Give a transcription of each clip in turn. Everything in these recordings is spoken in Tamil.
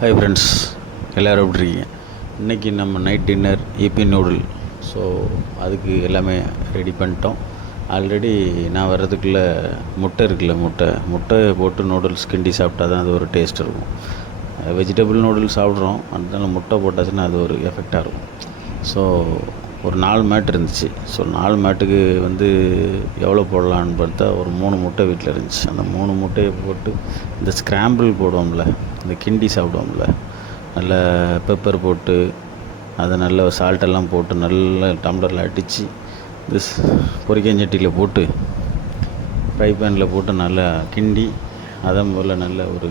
ஹாய் ஃப்ரெண்ட்ஸ், எல்லோரும் எப்படி இருக்கீங்க? இன்றைக்கி நம்ம நைட் டின்னர் ஈப்பி நூடுல். ஸோ அதுக்கு எல்லாமே ரெடி பண்ணிட்டோம். ஆல்ரெடி நான் வர்றதுக்குள்ளே முட்டை இருக்குல்ல, முட்டை போட்டு நூடுல்ஸ் கிண்டி சாப்பிட்டா தான் அது ஒரு டேஸ்ட் இருக்கும். வெஜிடபிள் நூடுல்ஸ் சாப்பிட்றோம், அதனால முட்டை போட்டாச்சுன்னா அது ஒரு எஃபெக்டாக இருக்கும். ஸோ ஒரு 4 மேட் இருந்துச்சு. ஸோ 4 மேட்டுக்கு எவ்வளோ போடலான்னு பார்த்தா ஒரு 3 முட்டை வீட்டில் இருந்துச்சு. அந்த 3 முட்டையை போட்டு இந்த ஸ்க்ராம்பிள் போடுவோம்ல, இந்த கிண்டி சாப்பிடுவோம்ல, நல்லா பெப்பர் போட்டு அதை நல்லா சால்ட்டெல்லாம் போட்டு நல்லா டம்ளரில் அடித்து இந்த பொரிக்கஞ்சட்டியில் போட்டு ஃப்ரை பேனில் போட்டு நல்லா கிண்டி அதன் போல் நல்ல ஒரு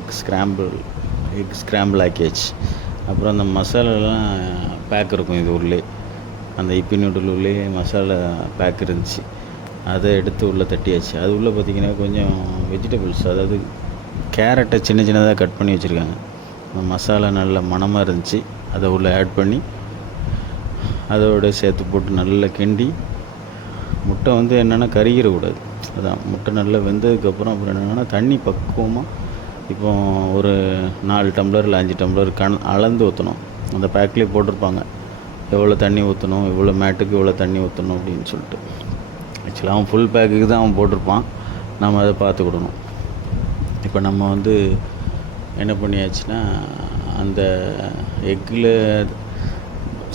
ஸ்க்ராம்பிள் ஆக்கியாச்சு. அப்புறம் அந்த மசாலாலாம் பேக் இருக்கும், இது உள்ளே அந்த இப்பி நூடுல் உள்ளே மசாலா பேக் இருந்துச்சு. அதை எடுத்து உள்ளே தட்டியாச்சு. அது உள்ளே பார்த்திங்கன்னா கொஞ்சம் வெஜிடபிள்ஸ், அதாவது கேரட்டை சின்ன சின்னதாக கட் பண்ணி வச்சுருக்காங்க. அந்த மசாலா நல்ல மணமாக இருந்துச்சு. அதை உள்ளே ஆட் பண்ணி அதோட சேர்த்து போட்டு நல்லா கிண்டி, முட்டை என்னென்னா கருகிடக்கூடாது. அதான் முட்டை நல்லா வெந்ததுக்கப்புறம் அப்புறம் என்னென்னா தண்ணி பக்குவமாக இப்போ ஒரு 4 டம்ளர் இல்லை 5 டம்ளர் அளந்து ஊற்றணும். அந்த பேக்லேயே போட்டிருப்பாங்க எவ்வளோ தண்ணி ஊற்றணும், இவ்வளோ மேட்டுக்கு இவ்வளோ தண்ணி ஊற்றணும் அப்படின்னு சொல்லிட்டு. ஆக்சுவலாக அவன் ஃபுல் பேக்குக்கு தான் அவன் போட்டிருப்பான், நம்ம அதை பார்த்துக்கிடணும். இப்போ நம்ம என்ன பண்ணியாச்சுன்னா, அந்த எக்கில்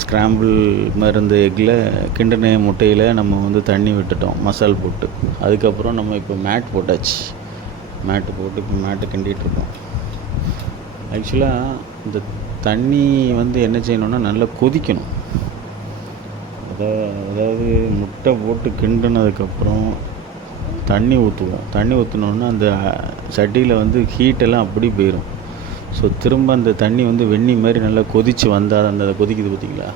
ஸ்க்ராம்பிள் மருந்து எக்கில் கிண்டின முட்டையில் நம்ம தண்ணி விட்டுட்டோம் மசால் போட்டு. அதுக்கப்புறம் நம்ம இப்போ மேட் போட்டாச்சு. மேட்டு போட்டு இப்போ மேட்டை கிண்டிகிட்ருக்கோம். ஆக்சுவலாக இந்த தண்ணி என்ன செய்யணுன்னா நல்லா கொதிக்கணும். அதாவது முட்டை போட்டு கிண்டினதுக்கப்புறம் தண்ணி ஊற்றுவோம். தண்ணி ஊற்றினோன்னா அந்த சட்டியில் ஹீட்டெல்லாம் அப்படி போயிடும். ஸோ திரும்ப அந்த தண்ணி வெந்நீர் மாதிரி நல்லா கொதித்து வந்தால் அந்த கொதிக்குது பார்த்திங்களா,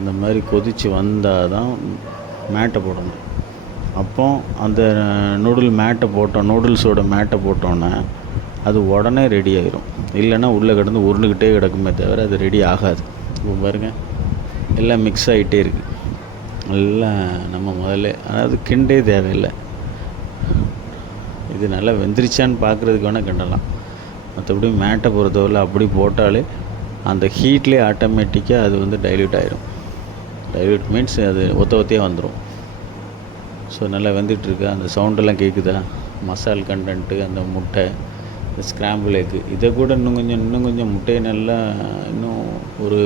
இந்த மாதிரி கொதித்து வந்தால் தான் மேட்டை போடணும். அப்போ அந்த நூடுல்ஸோட மேட்டை போட்டோன்னே அது உடனே ரெடி ஆயிரும். இல்லைன்னா உள்ளே கிடந்து உருண்டுக்கிட்டே கிடக்குமே தவிர அது ரெடி ஆகாது. இப்போ பாருங்கள், எல்லாம் மிக்ஸ் ஆகிட்டே இருக்குது. நல்லா நம்ம அதாவது கிண்டே தேவையில்லை. இது நல்லா வெந்துருச்சான்னு பார்க்குறதுக்கு வேணால் கிண்டலாம். மற்றபடி மேட்டை பொறுத்தவரை அப்படி போட்டாலே அந்த ஹீட்லேயே ஆட்டோமேட்டிக்காக அது டைல்யூட் ஆகிரும். டைல்யூட் மீன்ஸ் அது ஒத்தையாக வந்துடும். ஸோ நல்லா வெந்துட்டுருக்கு. அந்த சவுண்டெல்லாம் கேட்குதா, மசால் கண்டென்ட்டு, அந்த முட்டை, இந்த ஸ்க்ராம்பிள் எக்கு, இதை கூட இன்னும் கொஞ்சம் முட்டையை நல்லா இன்னும் ஒரு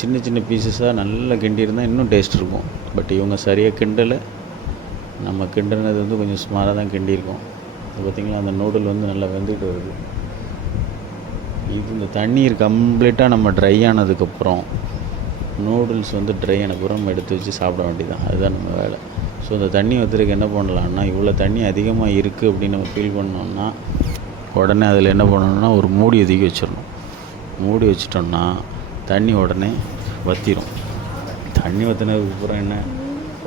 சின்ன சின்ன பீசஸாக நல்லா கிண்டியிருந்தால் இன்னும் டேஸ்ட் இருக்கும். பட் இவங்க சரியாக கிண்டலை. நம்ம கிண்டினது கொஞ்சம் சுமாராக தான் கிண்டியிருக்கோம். அது பார்த்திங்களா, அந்த நூடுல் நல்லா வெந்துட்டு வருது. இந்த தண்ணீர் கம்ப்ளீட்டாக நம்ம ட்ரை ஆனதுக்கப்புறம் நூடுல்ஸ் ட்ரை ஆனப்புறம் எடுத்து வச்சு சாப்பிட வேண்டியதான். அதுதான் நம்ம வேலை. ஸோ இந்த தண்ணி ஊற்றுறதுக்கு என்ன பண்ணலான்னா, இவ்வளோ தண்ணி அதிகமாக இருக்குது அப்படின்னு நம்ம ஃபீல் பண்ணோம்னா உடனே அதில் என்ன பண்ணணும்னா ஒரு மூடி ஒதுக்கி வச்சிடணும். மூடி வச்சிட்டோம்னா தண்ணி உடனே வற்றிடும். தண்ணி வற்றினதுக்கப்புறம்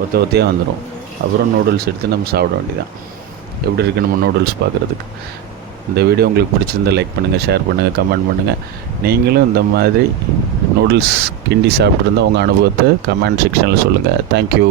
ஒத்தையாக வந்துடும். அப்புறம் நூடுல்ஸ் எடுத்து நம்ம சாப்பிட வேண்டியதான். எப்படி இருக்குது நம்ம நூடுல்ஸ் பார்க்குறதுக்கு. இந்த வீடியோ உங்களுக்கு பிடிச்சிருந்தால் லைக் பண்ணுங்கள், ஷேர் பண்ணுங்கள், கமெண்ட் பண்ணுங்கள். நீங்களும் இந்த மாதிரி நூடுல்ஸ் கிண்டி சாப்பிட்ருந்தா உங்கள் அனுபவத்தை கமெண்ட் செக்ஷனில் சொல்லுங்கள். தேங்க்யூ.